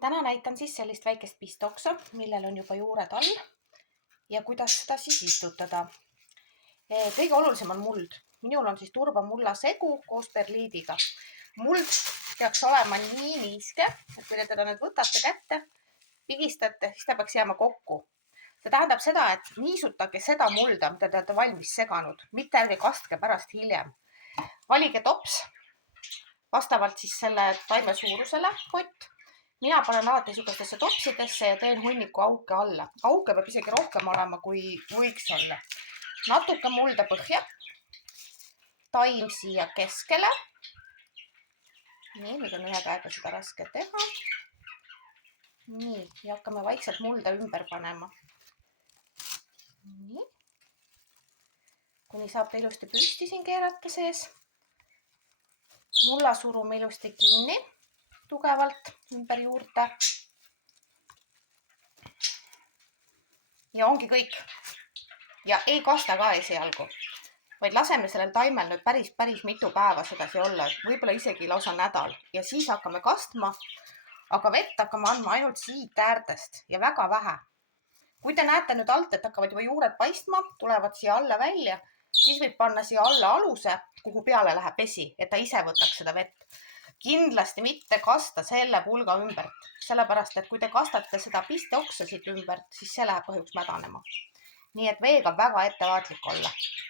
Täna näitan siis sellist väikest pistoksa, millel on juba juured all ja kuidas seda siis istutada. Kõige olulisem on muld. Minul on siis turbamulla segu koos perliidiga. Muld peaks olema nii niiske, et kui te teda nüüd võtate kätte, pigistate, siis ta peaks jääma kokku. See tähendab seda, et niisutage seda mulda, mida te olete valmis seganud, mitte ärge kastke pärast hiljem. Valige tops vastavalt siis selle taime suurusele pott. Mina panen alati niisugustesse topsidesse ja teen hunniku auke alla. Auke peab isegi rohkem olema, kui võiks olla. Natuke mulda põhja. Taim siia keskele. Nii, nüüd on ühe käega seda raske teha. Nii, ja hakkame vaikselt mulda ümber panema. Nii. Kuni saab ta ilusti püsti siin keerata sees. Mulla surume ilusti kinni. Tugevalt ümber juurde. Ja ongi kõik. Ja ei kasta ka esialgu, vaid laseme sellel taimel nüüd päris mitu päeva sedasi olla, võib-olla isegi lausa nädal. Ja siis hakkame kastma, aga vett hakkame andma ainult siit äärtest ja väga vähe. Kui te näete nüüd alt, et hakkavad juba juured paistma, tulevad siia alla välja, siis võib panna siia alla aluse, kuhu peale läheb vesi, et ta ise võtaks seda vett. Kindlasti mitte kasta selle pulga ümbert, sellepärast, et kui te kastate seda pistoksa siit ümbert, siis see läheb kahjuks mädanema. Nii et veega väga ettevaatlik olla.